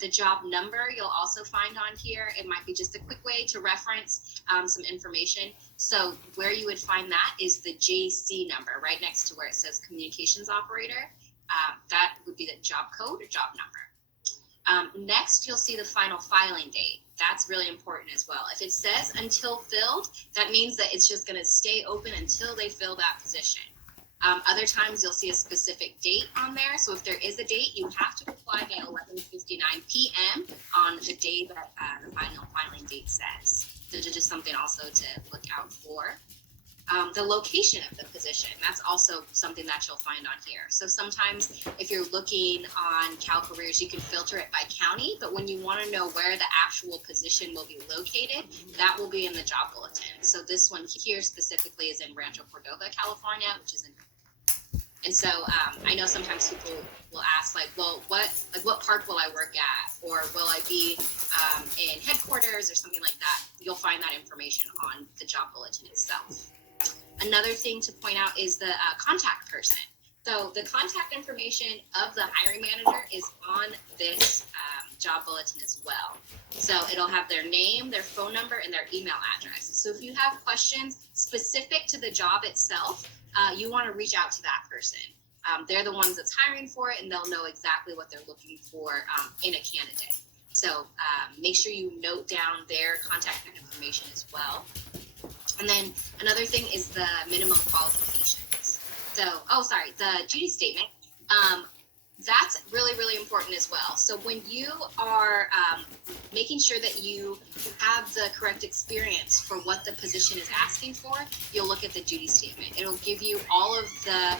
The job number you'll also find on here. It might be just a quick way to reference some information. So where you would find that is the JC number right next to where it says communications operator. That would be the job code or job number. Next, you'll see the final filing date. That's really important as well. If it says until filled, that means that it's just going to stay open until they fill that position. Other times you'll see a specific date on there. So if there is a date, you have to apply by 11:59 p.m. on the day that the final filing date says. So just something also to look out for. The location of the position, that's also something that you'll find on here. So sometimes if you're looking on CalCareers, you can filter it by county, but when you want to know where the actual position will be located, that will be in the job bulletin. So this one here specifically is in Rancho Cordova, California, which is in. And so I know sometimes people will ask, like, well, what park will I work at? Or will I be in headquarters or something like that? You'll find that information on the job bulletin itself. Another thing to point out is the contact person. So the contact information of the hiring manager is on this job bulletin as well. So it'll have their name, their phone number, and their email address. So if you have questions specific to the job itself, you want to reach out to that person. They're the ones that's hiring for it, and they'll know exactly what they're looking for in a candidate. So make sure you note down their contact information as well. And then another thing is the minimum qualifications. So, the duty statement. That's really, really important as well. So when you are making sure that you have the correct experience for what the position is asking for, you'll look at the duty statement. It'll give you all of the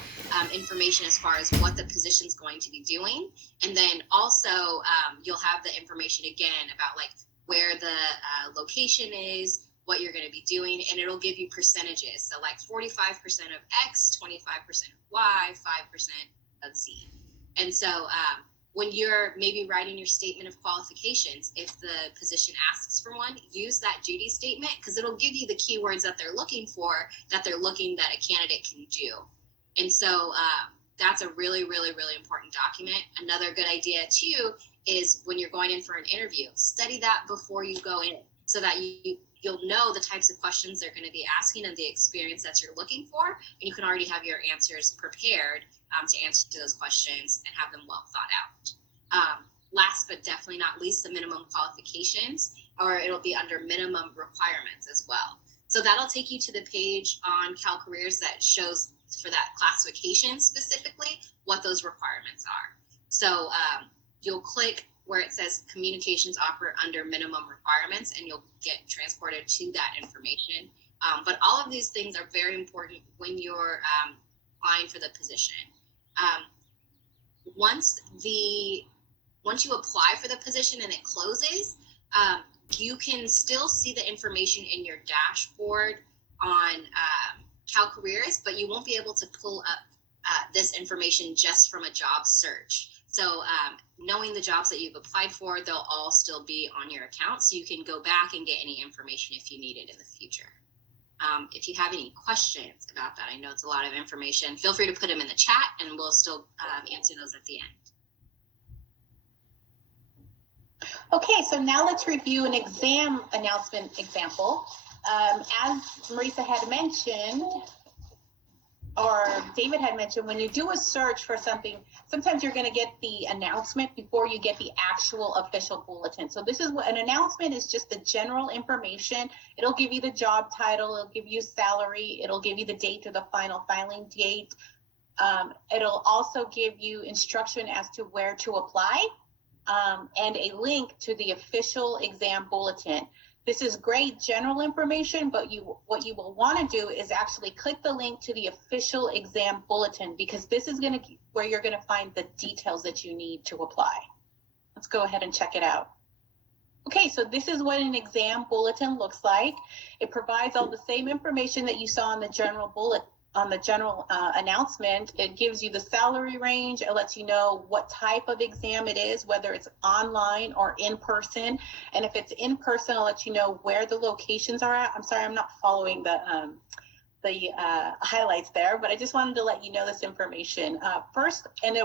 information as far as what the position's going to be doing. And then also you'll have the information again about like where the location is, what you're going to be doing, and it'll give you percentages. So like 45% of X, 25% of Y, 5% of Z. And so when you're maybe writing your statement of qualifications, if the position asks for one, use that duty statement because it'll give you the keywords that they're looking for, that they're looking that a candidate can do. And so that's a really, really, really important document. Another good idea too is when you're going in for an interview, study that before you go in so that you'll know the types of questions they're going to be asking and the experience that you're looking for, and you can already have your answers prepared to answer those questions and have them well thought out. Last but definitely not least, the minimum qualifications, or it'll be under minimum requirements as well. So that'll take you to the page on CalCareers that shows for that classification specifically what those requirements are. So you'll click where it says communications offer under minimum requirements, and you'll get transported to that information. But all of these things are very important when you're applying for the position. Once you apply for the position and it closes, you can still see the information in your dashboard on CalCareers, but you won't be able to pull up this information just from a job search. So knowing the jobs that you've applied for, they'll all still be on your account, so you can go back and get any information if you need it in the future. If you have any questions about that, I know it's a lot of information, feel free to put them in the chat and we'll still answer those at the end. Okay, so now let's review an exam announcement example. As Marisa had mentioned, or David had mentioned, when you do a search for something, sometimes you're going to get the announcement before you get the actual official bulletin. So this is what an announcement is, just the general information. It'll give you the job title, it'll give you salary, it'll give you the date or the final filing date. It'll also give you instruction as to where to apply, and a link to the official exam bulletin. This is great general information, but what you will want to do is actually click the link to the official exam bulletin, because this is where you're going to find the details that you need to apply. Let's go ahead and check it out. Okay, so this is what an exam bulletin looks like. It provides all the same information that you saw in the general announcement. It gives you the salary range. It lets you know what type of exam it is, whether it's online or in person. And if it's in person, it'll let you know where the locations are at. I'm sorry, I'm not following the highlights there, but I just wanted to let you know this information first. And it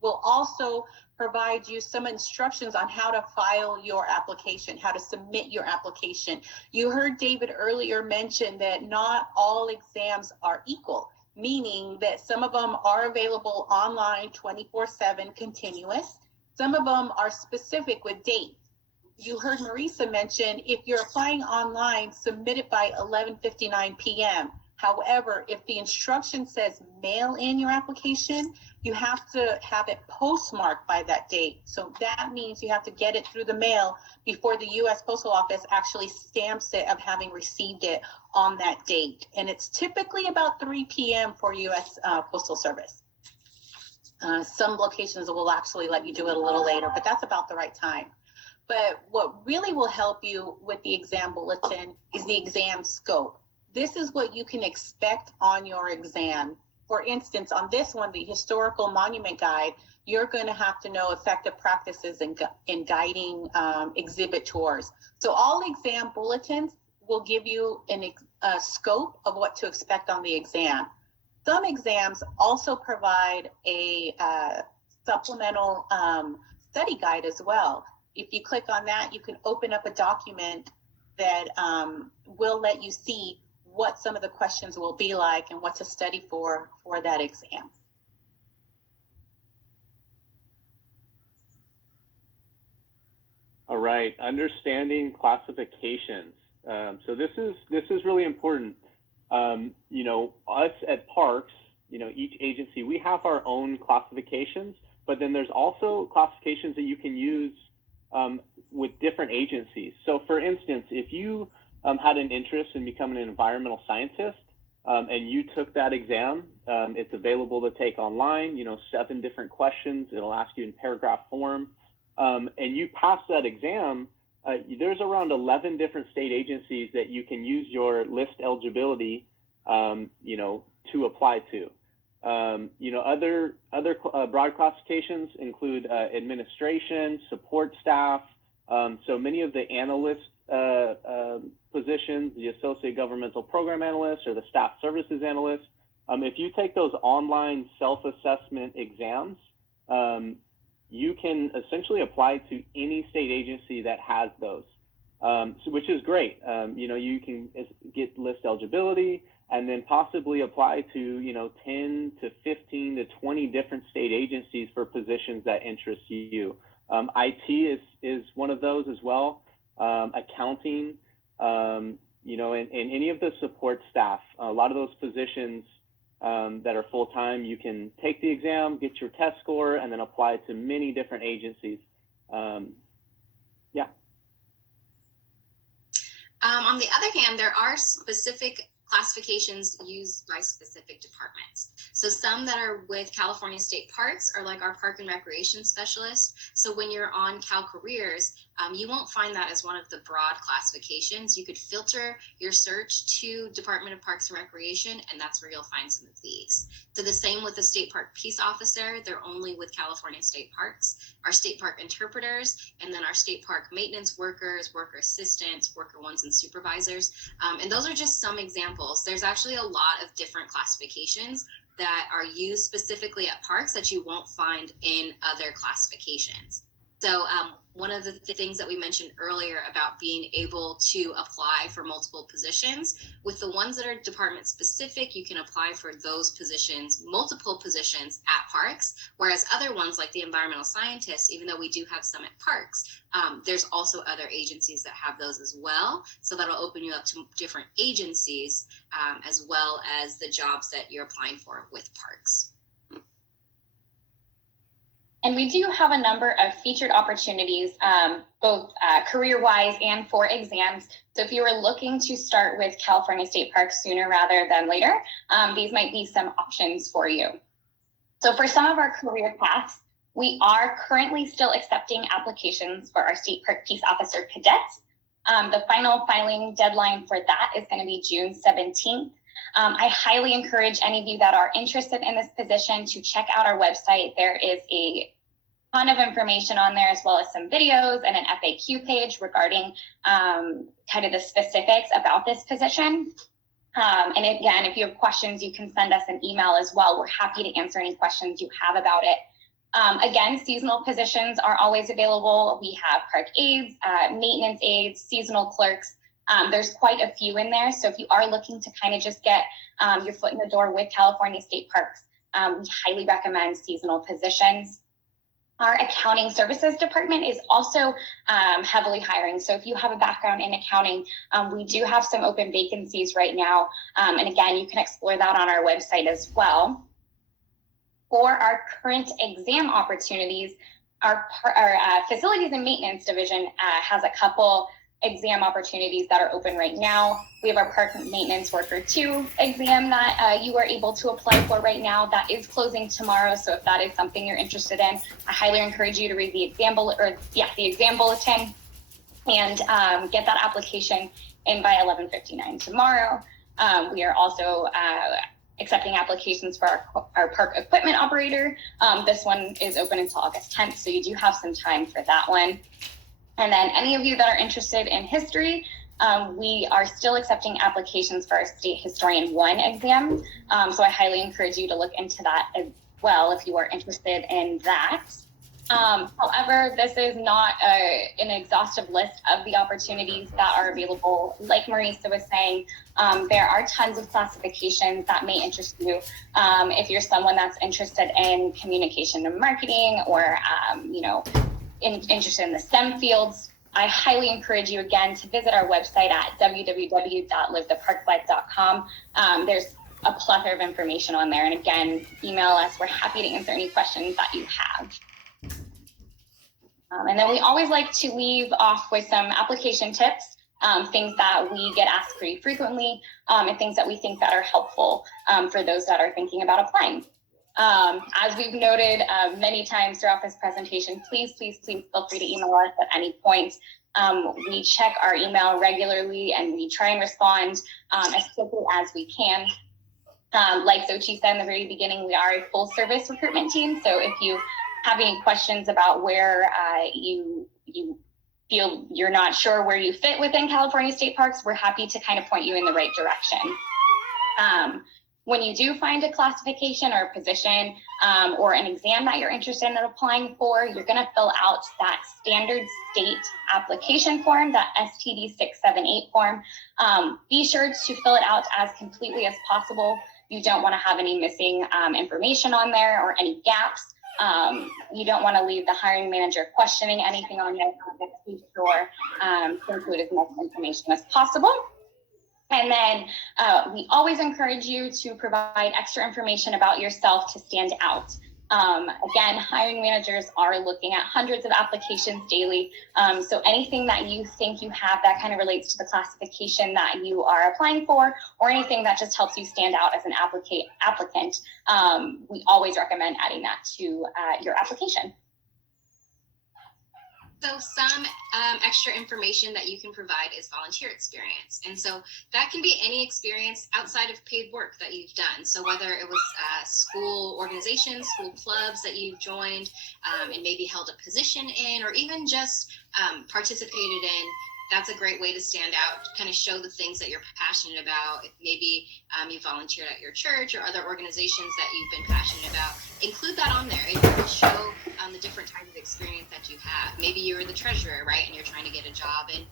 will also provide you some instructions on how to file your application, how to submit your application. You heard David earlier mention that not all exams are equal, meaning that some of them are available online 24/7 continuous. Some of them are specific with dates. You heard Marisa mention, if you're applying online, submit it by 11:59 p.m. However, if the instruction says mail in your application, you have to have it postmarked by that date. So that means you have to get it through the mail before the U.S. Postal Office actually stamps it of having received it on that date. And it's typically about 3 p.m. for U.S. Postal Service. Some locations will actually let you do it a little later, but that's about the right time. But what really will help you with the exam bulletin is the exam scope. This is what you can expect on your exam. For instance, on this one, the Historical Monument Guide, you're going to have to know effective practices in guiding exhibit tours. So all exam bulletins will give you a scope of what to expect on the exam. Some exams also provide a supplemental study guide as well. If you click on that, you can open up a document that will let you see what some of the questions will be like and what to study for that exam. All right, understanding classifications. So this is really important. You know, us at Parks, you know, each agency, we have our own classifications, but then there's also classifications that you can use with different agencies. So for instance, if you had an interest in becoming an environmental scientist and you took that exam, it's available to take online, you know, 7 different questions. It'll ask you in paragraph form. And you pass that exam, there's around 11 different state agencies that you can use your list eligibility, you know, to apply to. You know, other broad classifications include administration, support staff. So many of the analyst positions, the associate governmental program analyst or the staff services analyst. If you take those online self-assessment exams, you can essentially apply to any state agency that has those, which is great. You know, you can get list eligibility and then possibly apply to, you know, 10 to 15 to 20 different state agencies for positions that interest you. IT is one of those as well. Accounting, you know, and any of the support staff. A lot of those positions that are full-time, you can take the exam, get your test score, and then apply to many different agencies. Yeah. On the other hand, there are specific classifications used by specific departments. So some that are with California State Parks are like our park and recreation specialist. So when you're on Cal Careers, you won't find that as one of the broad classifications. You could filter your search to Department of Parks and Recreation, and that's where you'll find some of these. So the same with the State Park Peace Officer, they're only with California State Parks, our State Park Interpreters, and then our State Park Maintenance Workers, Worker Assistants, Worker Ones, and Supervisors. And those are just some examples. There's actually a lot of different classifications that are used specifically at parks that you won't find in other classifications. So one of the things that we mentioned earlier about being able to apply for multiple positions, with the ones that are department specific, you can apply for those positions, multiple positions at parks, whereas other ones like the environmental scientists, even though we do have some at parks, there's also other agencies that have those as well. So that'll open you up to different agencies as well as the jobs that you're applying for with parks. And we do have a number of featured opportunities, both career-wise and for exams. So if you were looking to start with California State Parks sooner rather than later, these might be some options for you. So for some of our career paths, we are currently still accepting applications for our State Park Peace Officer cadets. The final filing deadline for that is going to be June 17th. I highly encourage any of you that are interested in this position to check out our website. There is a ton of information on there, as well as some videos and an FAQ page regarding kind of the specifics about this position. And again, if you have questions, you can send us an email as well. We're happy to answer any questions you have about it. Again, seasonal positions are always available. We have park aides, maintenance aides, seasonal clerks. There's quite a few in there. So if you are looking to kind of just get your foot in the door with California State Parks, we highly recommend seasonal positions. Our accounting services department is also heavily hiring. So if you have a background in accounting, we do have some open vacancies right now. And again, you can explore that on our website as well. For our current exam opportunities, our facilities and maintenance division has a couple exam opportunities that are open right now. We have our park maintenance worker 2 exam that you are able to apply for right now. That is closing tomorrow. So if that is something you're interested in, I highly encourage you to read the exam bulletin and get that application in by 11:59 tomorrow. We are also accepting applications for our park equipment operator. This one is open until August 10th, so you do have some time for that one. And then any of you that are interested in history, we are still accepting applications for our State Historian 1 exam. So I highly encourage you to look into that as well if you are interested in that. However, this is not an exhaustive list of the opportunities that are available. Like Marisa was saying, there are tons of classifications that may interest you. If you're someone that's interested in communication and marketing, or interested in the STEM fields, I highly encourage you again to visit our website at www.livetheparklife.com. There's a plethora of information on there. And again, email us. We're happy to answer any questions that you have. And then we always like to leave off with some application tips, things that we get asked pretty frequently, and things that we think that are helpful for those that are thinking about applying. As we've noted many times throughout this presentation, please feel free to email us at any point. We check our email regularly and we try and respond as quickly as we can. Like Xochitl said in the very beginning, we are a full service recruitment team. So if you have any questions about where you feel you're not sure where you fit within California State Parks, we're happy to kind of point you in the right direction. When you do find a classification or a position or an exam that you're interested in applying for, you're going to fill out that standard state application form, that STD 678 form. Be sure to fill it out as completely as possible. You don't want to have any missing information on there or any gaps. You don't want to leave the hiring manager questioning anything on there. Be sure to include as much information as possible. And then we always encourage you to provide extra information about yourself to stand out. Again, hiring managers are looking at hundreds of applications daily. So anything that you think you have that kind of relates to the classification that you are applying for, or anything that just helps you stand out as an applicant, we always recommend adding that to your application. So some extra information that you can provide is volunteer experience. And so that can be any experience outside of paid work that you've done. So whether it was school organizations, school clubs that you've joined and maybe held a position in, or even just participated in, that's a great way to stand out, kind of show the things that you're passionate about. If maybe you volunteered at your church or other organizations that you've been passionate about, include that on there. It will show the different types of experience that you have. Maybe you're the treasurer, right? And you're trying to get a job in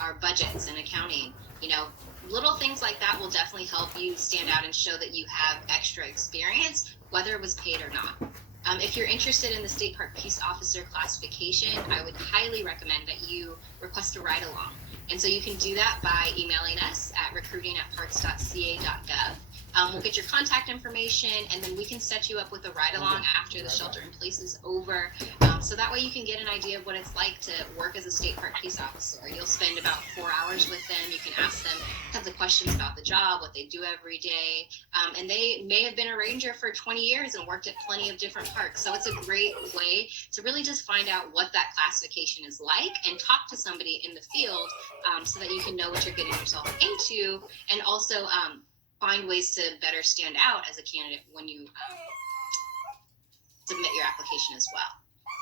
our budgets and accounting. Little things like that will definitely help you stand out and show that you have extra experience, whether it was paid or not. If you're interested in the State Park Peace Officer classification, I would highly recommend that you request a ride-along. And so you can do that by emailing us at recruiting@parks.ca.gov. We'll get your contact information, and then we can set you up with a ride-along after the shelter-in-place is over. So that way you can get an idea of what it's like to work as a State Park Peace Officer. You'll spend about 4 hours with them. You can ask them tons of questions about the job, what they do every day. And they may have been a ranger for 20 years and worked at plenty of different parks. So it's a great way to really just find out what that classification is like and talk to somebody in the field so that you can know what you're getting yourself into, and also find ways to better stand out as a candidate when you submit your application as well.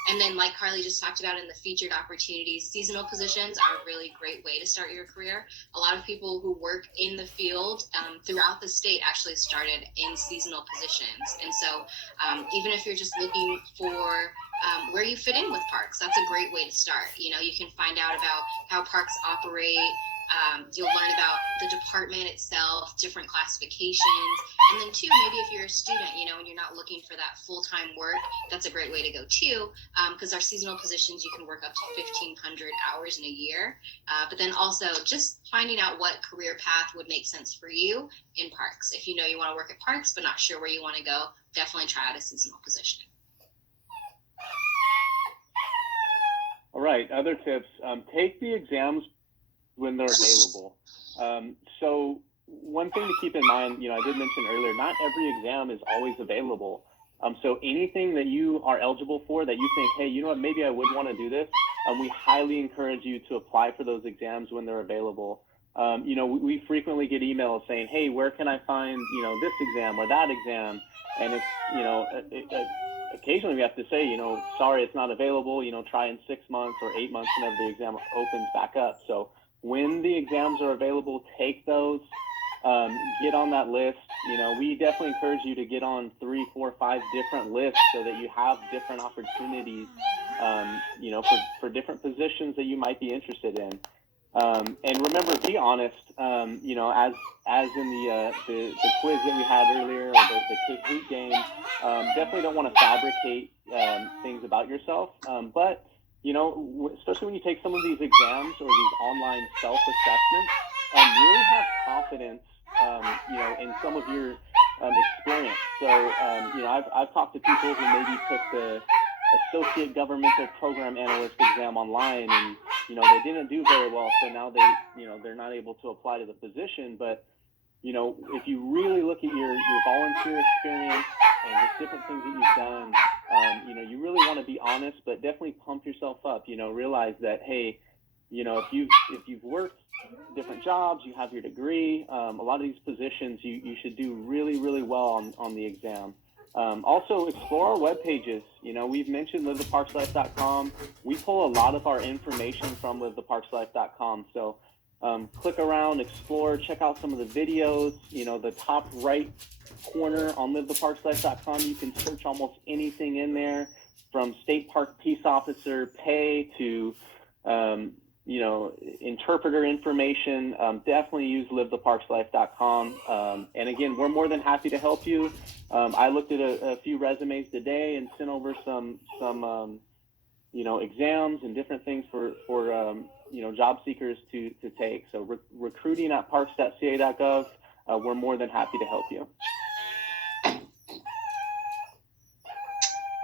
And then, like Carly just talked about in the featured opportunities, seasonal positions are a really great way to start your career. A lot of people who work in the field throughout the state actually started in seasonal positions. And so even if you're just looking for where you fit in with parks, that's a great way to start. You know, you can find out about how parks operate. You'll learn about the department itself, different classifications, and then too, maybe if you're a student, you know, and you're not looking for that full-time work, that's a great way to go too, because our seasonal positions, you can work up to 1,500 hours in a year. But then also just finding out what career path would make sense for you in parks. If you know you want to work at parks, but not sure where you want to go, definitely try out a seasonal position. All right, other tips, take the exams when they're available. So one thing to keep in mind, you know, I did mention earlier, not every exam is always available. So anything that you are eligible for that you think, hey, you know what, maybe I would want to do this, we highly encourage you to apply for those exams when they're available. You know, we frequently get emails saying, hey, where can I find, you know, this exam or that exam? And it's, you know, occasionally we have to say, you know, sorry, it's not available, you know, try in 6 months or 8 months whenever the exam opens back up. So when the exams are available, take those, get on that list. You know, we definitely encourage you to get on 3, 4, 5 different lists so that you have different opportunities, you know, for different positions that you might be interested in. And remember, be honest, you know, as in the quiz that we had earlier, or the Kahoot game, definitely don't want to fabricate things about yourself, but you know, especially when you take some of these exams or these online self-assessments, really have confidence, you know, in some of your experience. So, you know, I've talked to people who maybe took the Associate Governmental Program Analyst exam online, and you know, they didn't do very well. So now they're not able to apply to the position. But you know, if you really look at your volunteer experience and just different things that you've done, you know, you really want to be honest, but definitely pump yourself up. You know, realize that, hey, you know, if you've worked different jobs, you have your degree, a lot of these positions, you should do really, really well on the exam. Also, explore our web pages. You know, we've mentioned livetheparkslife.com. We pull a lot of our information from livetheparkslife.com. So click around, explore, check out some of the videos. You know, the top right corner on livetheparkslife.com, you can search almost anything in there, from state park peace officer pay to, you know, interpreter information. Definitely use livetheparkslife.com. And again, we're more than happy to help you. I looked at a few resumes today and sent over some you know, exams and different things for you know, job seekers to take. So recruiting at parks.ca.gov, we're more than happy to help you.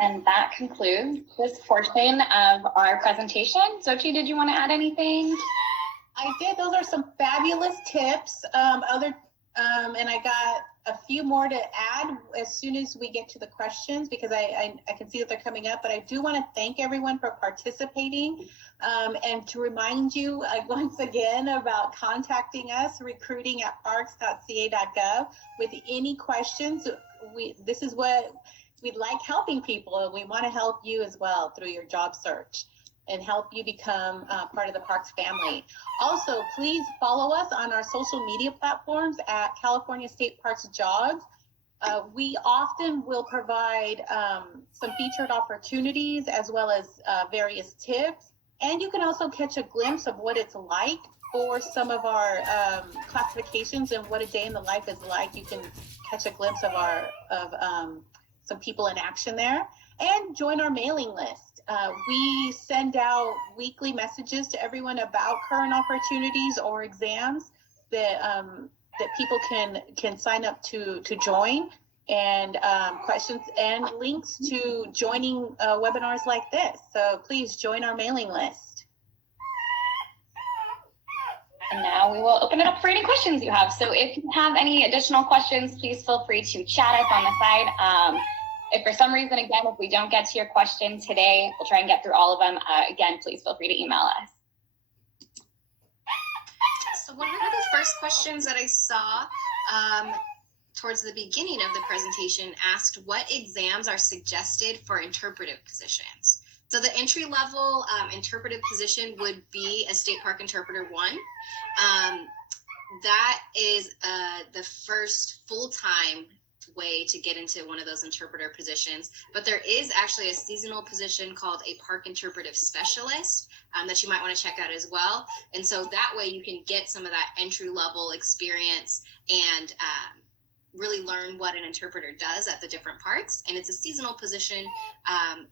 And that concludes this portion of our presentation. Xochitl, did you want to add anything? I did. Those are some fabulous tips. And I got a few more to add as soon as we get to the questions, because I can see that they're coming up. But I do want to thank everyone for participating, and to remind you once again about contacting us, recruiting@parks.ca.gov with any questions. This is what we'd like, helping people. We want to help you as well through your job search and help you become part of the Parks family. Also, please follow us on our social media platforms at California State Parks Jobs. We often will provide some featured opportunities as well as various tips. And you can also catch a glimpse of what it's like for some of our classifications and what a day in the life is like. You can catch a glimpse of some people in action there, and join our mailing list. We send out weekly messages to everyone about current opportunities or exams that people can sign up to join, and questions and links to joining webinars like this. So please join our mailing list. And now we will open it up for any questions you have. So if you have any additional questions, please feel free to chat us on the side. If for some reason, again, if we don't get to your question today, we'll try and get through all of them. Again, please feel free to email us. So one of the first questions that I saw towards the beginning of the presentation asked what exams are suggested for interpretive positions. So the entry level interpretive position would be a State Park Interpreter 1. That is the first full-time way to get into one of those interpreter positions. But there is actually a seasonal position called a Park Interpretive Specialist that you might want to check out as well. And so that way you can get some of that entry level experience and really learn what an interpreter does at the different parks. And it's a seasonal position,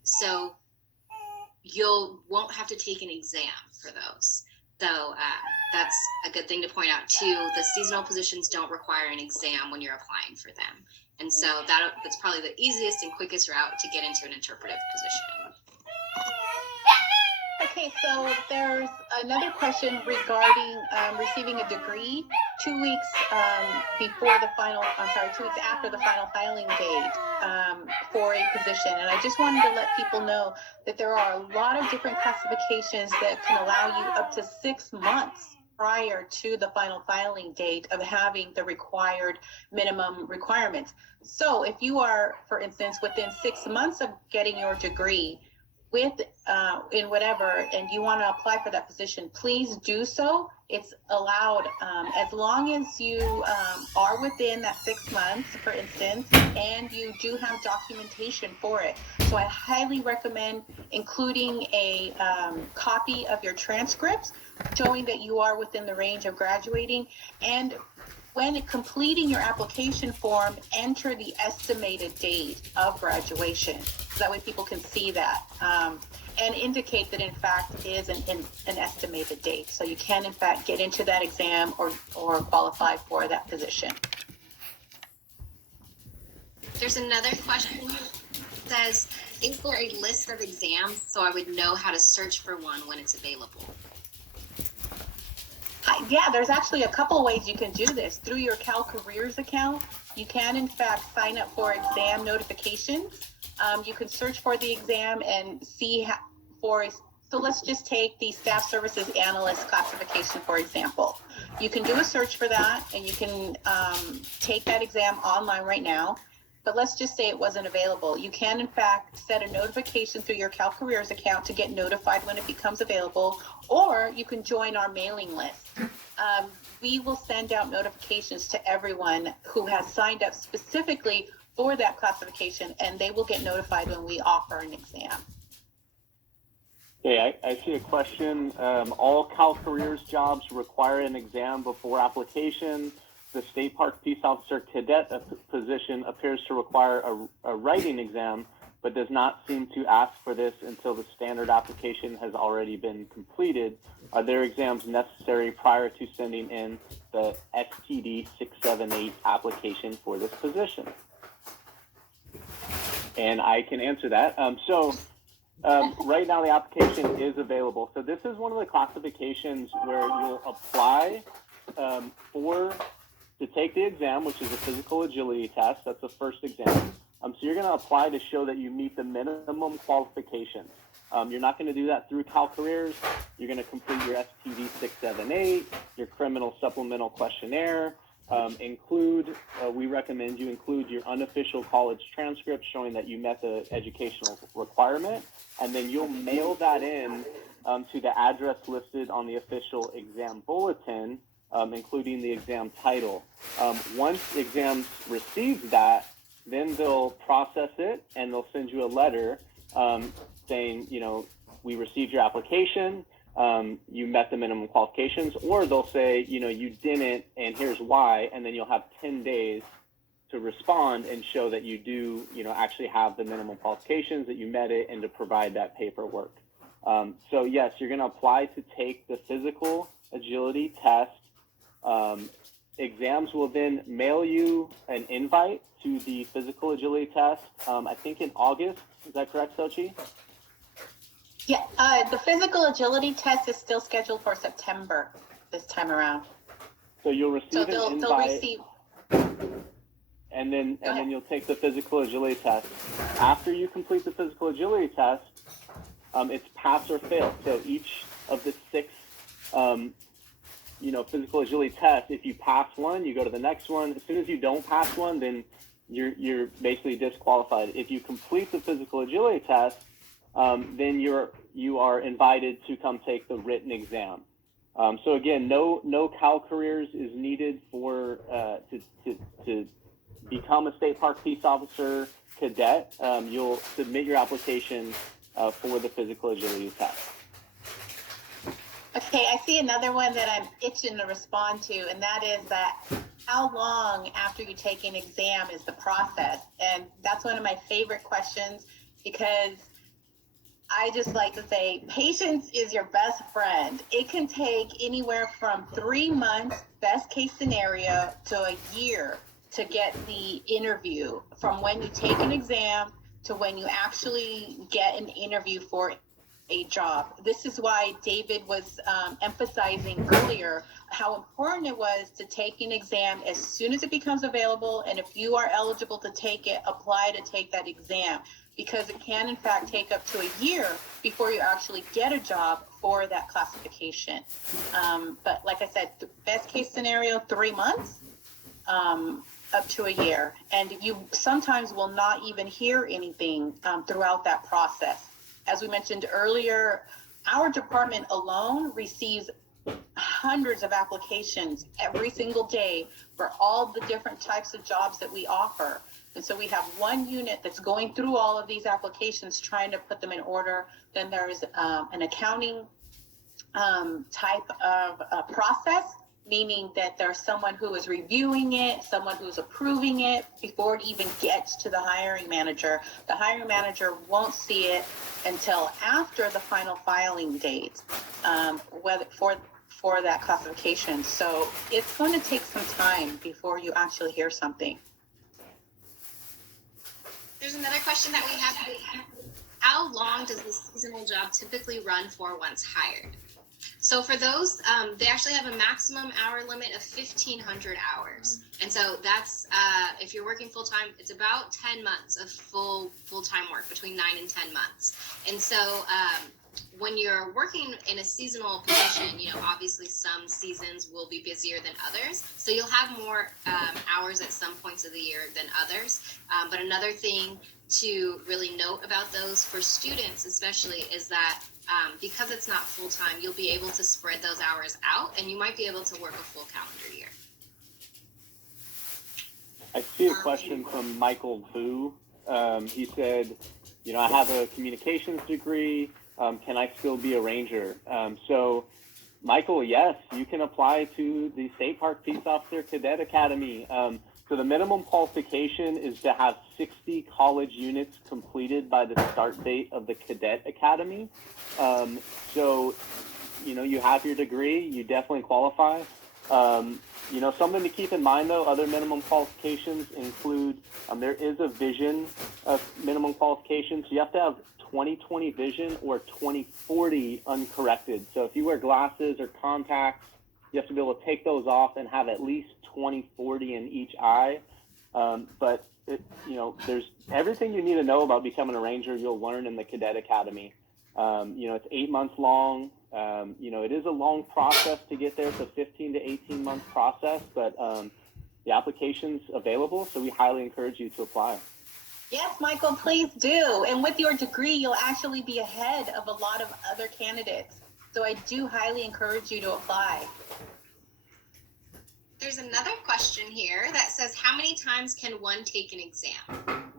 so you won't have to take an exam for those. So that's a good thing to point out too. The seasonal positions don't require an exam when you're applying for them. And so that's probably the easiest and quickest route to get into an interpretive position. Okay, so there's another question regarding receiving a degree 2 weeks before the final, 2 weeks after the final filing date for a position. And I just wanted to let people know that there are a lot of different classifications that can allow you up to 6 months prior to the final filing date of having the required minimum requirements. So if you are, for instance, within 6 months of getting your degree, with in whatever, and you want to apply for that position, please do so. It's allowed as long as you are within that 6 months, for instance, and you do have documentation for it. So I highly recommend including a copy of your transcripts showing that you are within the range of graduating. And when completing your application form, enter the estimated date of graduation. So that way people can see that and indicate that in fact is an estimated date. So you can in fact get into that exam or qualify for that position. There's another question that says, is there a list of exams so I would know how to search for one when it's available? Yeah, there's actually a couple of ways you can do this. Through your CalCareers account, you can in fact sign up for exam notifications. You can search for the exam and see so let's just take the Staff Services Analyst classification, for example. You can do a search for that and you can take that exam online right now. But let's just say it wasn't available. You can, in fact, set a notification through your CalCareers account to get notified when it becomes available, or you can join our mailing list. We will send out notifications to everyone who has signed up specifically for that classification, and they will get notified when we offer an exam. Okay, I see a question. All CalCareers jobs require an exam before application. The State Park Peace Officer Cadet position appears to require a writing exam, but does not seem to ask for this until the standard application has already been completed. Are there exams necessary prior to sending in the STD 678 application for this position? And I can answer that. Right now the application is available. So this is one of the classifications where you'll apply to take the exam, which is a physical agility test. That's the first exam. So you're going to apply to show that you meet the minimum qualifications. You're not going to do that through CalCareers. You're going to complete your STD 678, your criminal supplemental questionnaire. We recommend you include your unofficial college transcript showing that you met the educational requirement, and then you'll mail that in to the address listed on the official exam bulletin, including the exam title. Once exams receive that, then they'll process it and they'll send you a letter saying, we received your application, you met the minimum qualifications, or they'll say, you didn't and here's why, and then you'll have 10 days to respond and show that you do, actually have the minimum qualifications, that you met it, and to provide that paperwork. So yes, you're going to apply to take the physical agility test. Exams will then mail you an invite to the physical agility test, I think in August. Is that correct, Sochi? Yeah, the physical agility test is still scheduled for September this time around. So you'll receive an invite, they'll receive. and then you'll take the physical agility test. After you complete the physical agility test, it's pass or fail. So each of the 6 physical agility tests, if you pass one, you go to the next one. As soon as you don't pass one, then you're basically disqualified. If you complete the physical agility test, then you are invited to come take the written exam. So again, no Cal Careers is needed for to become a State Park Peace Officer cadet. You'll submit your application for the physical agility test. Okay, I see another one that I'm itching to respond to, and that is that how long after you take an exam is the process? And that's one of my favorite questions, because I just like to say patience is your best friend. It can take anywhere from 3 months, best case scenario, to a year to get the interview, from when you take an exam to when you actually get an interview for a job. This is why David was emphasizing earlier how important it was to take an exam as soon as it becomes available, and if you are eligible to take it, apply to take that exam, because it can in fact take up to a year before you actually get a job for that classification. But like I said, the best case scenario, 3 months, up to a year, and you sometimes will not even hear anything throughout that process. As we mentioned earlier, our department alone receives hundreds of applications every single day for all the different types of jobs that we offer. And so we have one unit that's going through all of these applications, trying to put them in order. Then there's an accounting type of process, meaning that there's someone who is reviewing it, someone who's approving it before it even gets to the hiring manager. The hiring manager won't see it until after the final filing date, whether for that classification. So it's going to take some time before you actually hear something. There's another question that we have. How long does the seasonal job typically run for once hired? So for those, they actually have a maximum hour limit of 1,500 hours. And so that's, if you're working full-time, it's about 10 months of full-time work, between 9 and 10 months. And so when you're working in a seasonal position, you know, obviously some seasons will be busier than others. So you'll have more hours at some points of the year than others. But another thing to really note about those for students especially is that because it's not full-time, you'll be able to spread those hours out, and you might be able to work a full calendar year. I see a question from Michael Vu. He said, you know, I have a communications degree. Can I still be a ranger? So, Michael, yes, you can apply to the State Park Peace Officer Cadet Academy. So the minimum qualification is to have 60 college units completed by the start date of the Cadet Academy. So, you know, you have your degree, you definitely qualify. You know, something to keep in mind, though, other minimum qualifications include, there is a vision of minimum qualifications. You have to have 20/20 vision or 20/40 uncorrected. So if you wear glasses or contacts, you have to be able to take those off and have at least 20/40 in each eye. But you know, there's everything you need to know about becoming a ranger you'll learn in the Cadet Academy. You know, it's 8 months long. You know, it is a long process to get there. It's a 15 to 18 month process, but the application's available, so we highly encourage you to apply. Yes, Michael, please do. And with your degree, you'll actually be ahead of a lot of other candidates. So I do highly encourage you to apply. There's another question here that says, how many times can one take an exam?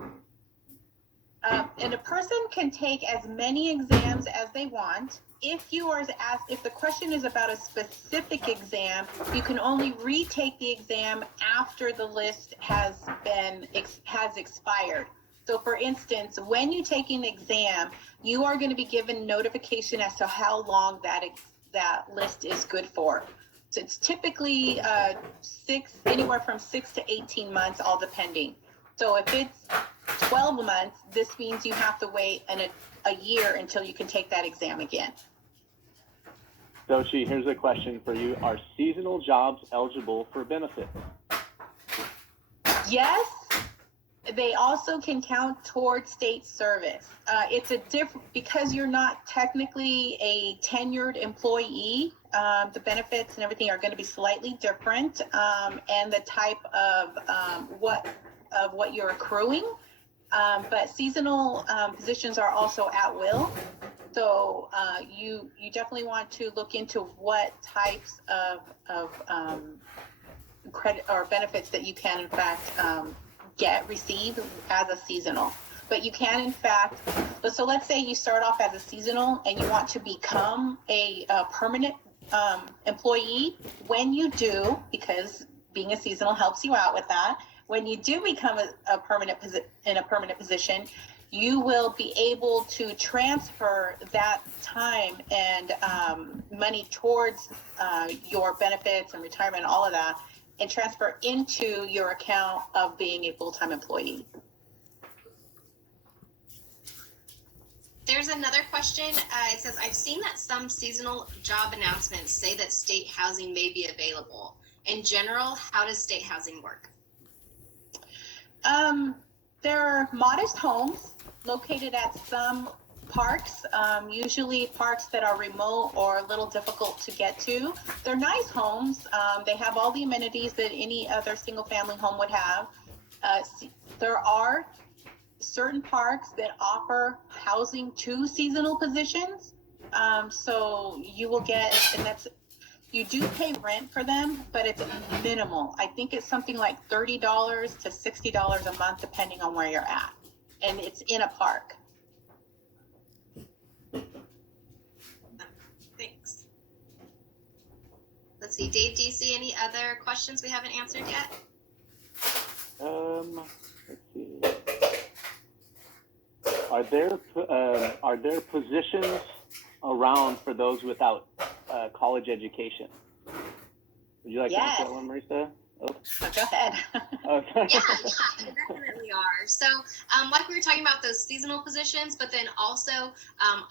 And a person can take as many exams as they want. If the question is about a specific exam, you can only retake the exam after the list has expired. So for instance, when you take an exam, you are going to be given notification as to how long that list is good for. So it's typically anywhere from 6 to 18 months, all depending. So if it's 12 months, this means you have to wait a year until you can take that exam again. Doshi, here's a question for you. Are seasonal jobs eligible for benefits? Yes, they also can count towards state service. It's because you're not technically a tenured employee, the benefits and everything are going to be slightly different, and the type of what you're accruing But seasonal positions are also at will. So you definitely want to look into what types of credit or benefits that you can in fact receive as a seasonal. But you can in fact, so let's say you start off as a seasonal and you want to become a permanent employee. When you do, because being a seasonal helps you out with that, when you do become a permanent position, you will be able to transfer that time and money towards your benefits and retirement, all of that, and transfer into your account of being a full-time employee. There's another question. It says, I've seen that some seasonal job announcements say that state housing may be available. In general, how does state housing work? There are modest homes located at some parks, usually parks that are remote or a little difficult to get to. They're nice homes. They have all the amenities that any other single family home would have. There are certain parks that offer housing to seasonal positions. So you will get, and you do pay rent for them, but it's minimal. I think it's something like $30 to $60 a month, depending on where you're at. And it's in a park. Thanks. Let's see, Dave, do you see any other questions we haven't answered yet? Let's see. Are there positions around for those without college education? Would you like to answer that one, Marisa? Oh. Go ahead. Yeah, there definitely are. So like we were talking about those seasonal positions, but then also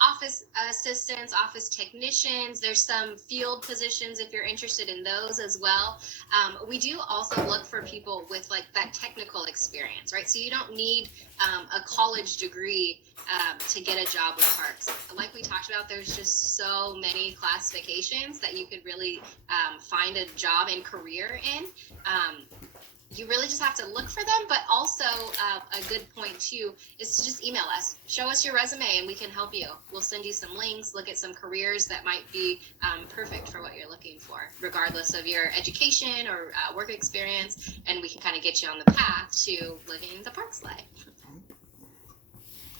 office assistants, office technicians, there's some field positions if you're interested in those as well. We do also look for people with like that technical experience, right? So you don't need a college degree to get a job with parks. Like we talked about, there's just so many classifications that you could really find a job and career in. You really just have to look for them, but also a good point too is to just email us, show us your resume, and we can help you. We'll send you some links, look at some careers that might be perfect for what you're looking for, regardless of your education or work experience, and we can kind of get you on the path to living the Parks life.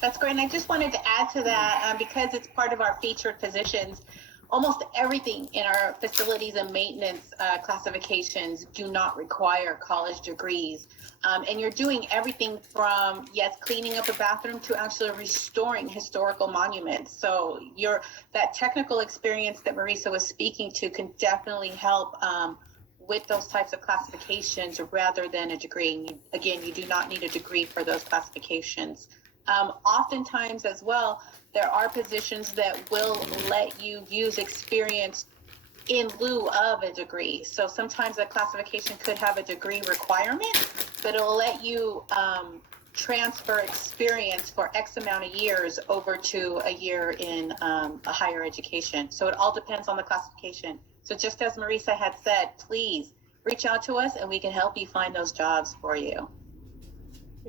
That's great. And I just wanted to add to that, because it's part of our featured positions, almost everything in our facilities and maintenance classifications do not require college degrees. And you're doing everything from, yes, cleaning up a bathroom to actually restoring historical monuments. So that technical experience that Marisa was speaking to can definitely help with those types of classifications rather than a degree. And again, you do not need a degree for those classifications. Oftentimes as well, there are positions that will let you use experience in lieu of a degree. So sometimes a classification could have a degree requirement, but it'll let you transfer experience for X amount of years over to a year in a higher education. So it all depends on the classification. So just as Marisa had said, please reach out to us and we can help you find those jobs for you.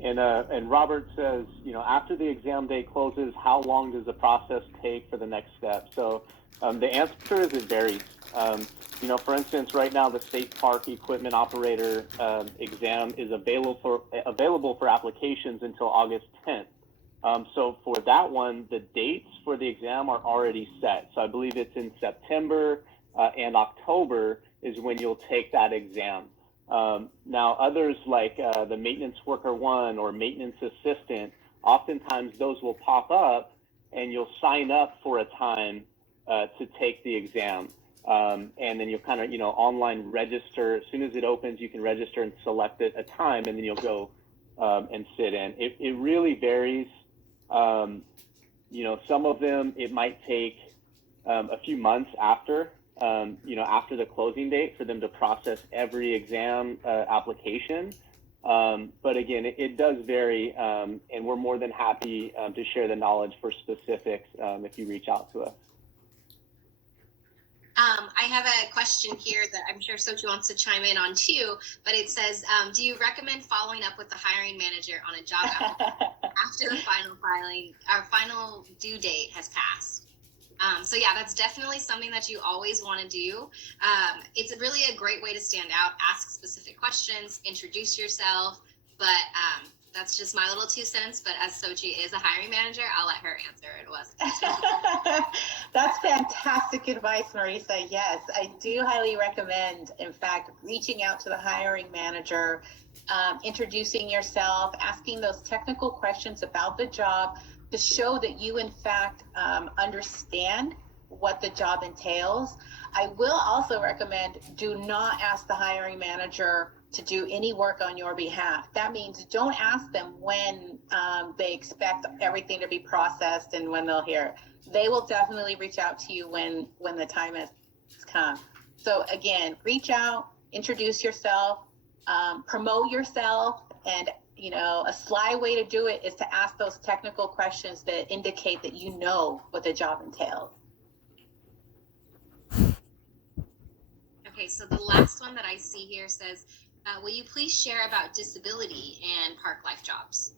And Robert says, after the exam day closes, how long does the process take for the next step? So the answer is it varies. For instance, right now the state park equipment operator exam is available for applications until August 10th. So for that one, the dates for the exam are already set. So I believe it's in September and October is when you'll take that exam. Now others like the maintenance worker 1 or maintenance assistant, oftentimes those will pop up and you'll sign up for a time to take the exam. And then you'll kind of, online register. As soon as it opens, you can register and select a time, and then you'll go and sit in. It really varies. Some of them, it might take a few months after the closing date for them to process every exam application. But again, it does vary, and we're more than happy to share the knowledge for specifics if you reach out to us. I have a question here that I'm sure Sochi wants to chime in on too, but it says, do you recommend following up with the hiring manager on a job after the final filing, our final due date has passed? So yeah, that's definitely something that you always want to do. It's really a great way to stand out, ask specific questions, introduce yourself, but that's just my little 2 cents. But as Sochi is a hiring manager, I'll let her answer it. That's fantastic advice, Marisa. Yes, I do highly recommend, in fact, reaching out to the hiring manager, introducing yourself, asking those technical questions about the job to show that you, in fact, understand what the job entails. I will also recommend do not ask the hiring manager to do any work on your behalf. That means don't ask them when they expect everything to be processed and when they'll hear. They will definitely reach out to you when the time has come. So again, reach out, introduce yourself, promote yourself, and a sly way to do it is to ask those technical questions that indicate that you know what the job entails. Okay, so the last one that I see here says, will you please share about disability and park life jobs?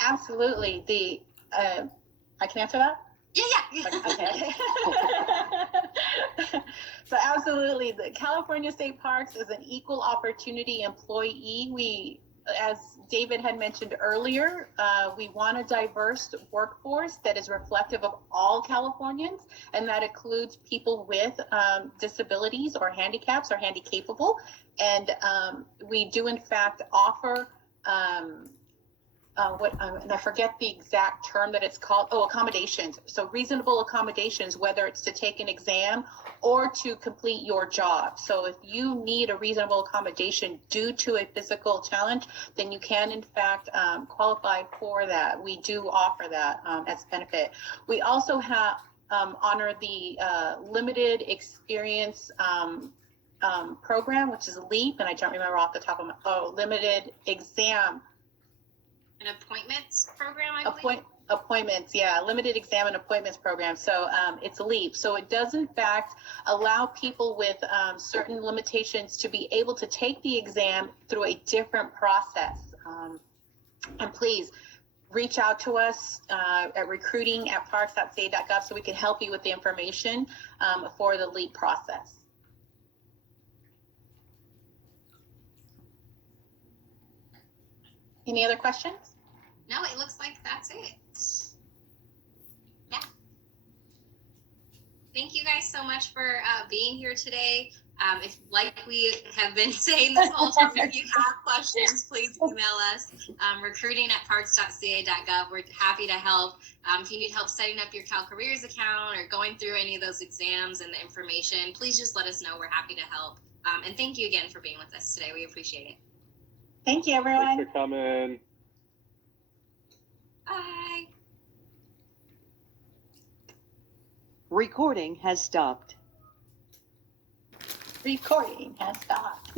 Absolutely. I can answer that? Yeah. Okay. So absolutely, the California State Parks is an equal opportunity employee. We, as David had mentioned earlier, we want a diverse workforce that is reflective of all Californians, and that includes people with disabilities or handicaps or handicapable. And we do in fact offer and I forget the exact term that it's called. Oh, accommodations. So reasonable accommodations, whether it's to take an exam or to complete your job. So if you need a reasonable accommodation due to a physical challenge, then you can in fact qualify for that. We do offer that as a benefit. We also have honor the limited experience program, which is LEAP, and I don't remember off the top of my limited exam. An appointments program, I believe? Appointments, yeah, limited exam and appointments program. So it's LEAP. So it does in fact allow people with certain limitations to be able to take the exam through a different process. And please reach out to us at recruiting@parks.ca.gov so we can help you with the information for the LEAP process. Any other questions? No, it looks like that's it. Yeah. Thank you guys so much for being here today. If, like we have been saying this whole time, if you have questions, please email us, recruiting@parks.ca.gov. We're happy to help. If you need help setting up your CalCareers account or going through any of those exams and the information, please just let us know. We're happy to help. And thank you again for being with us today. We appreciate it. Thank you, everyone. Thanks for coming. Bye. Recording has stopped. Recording has stopped.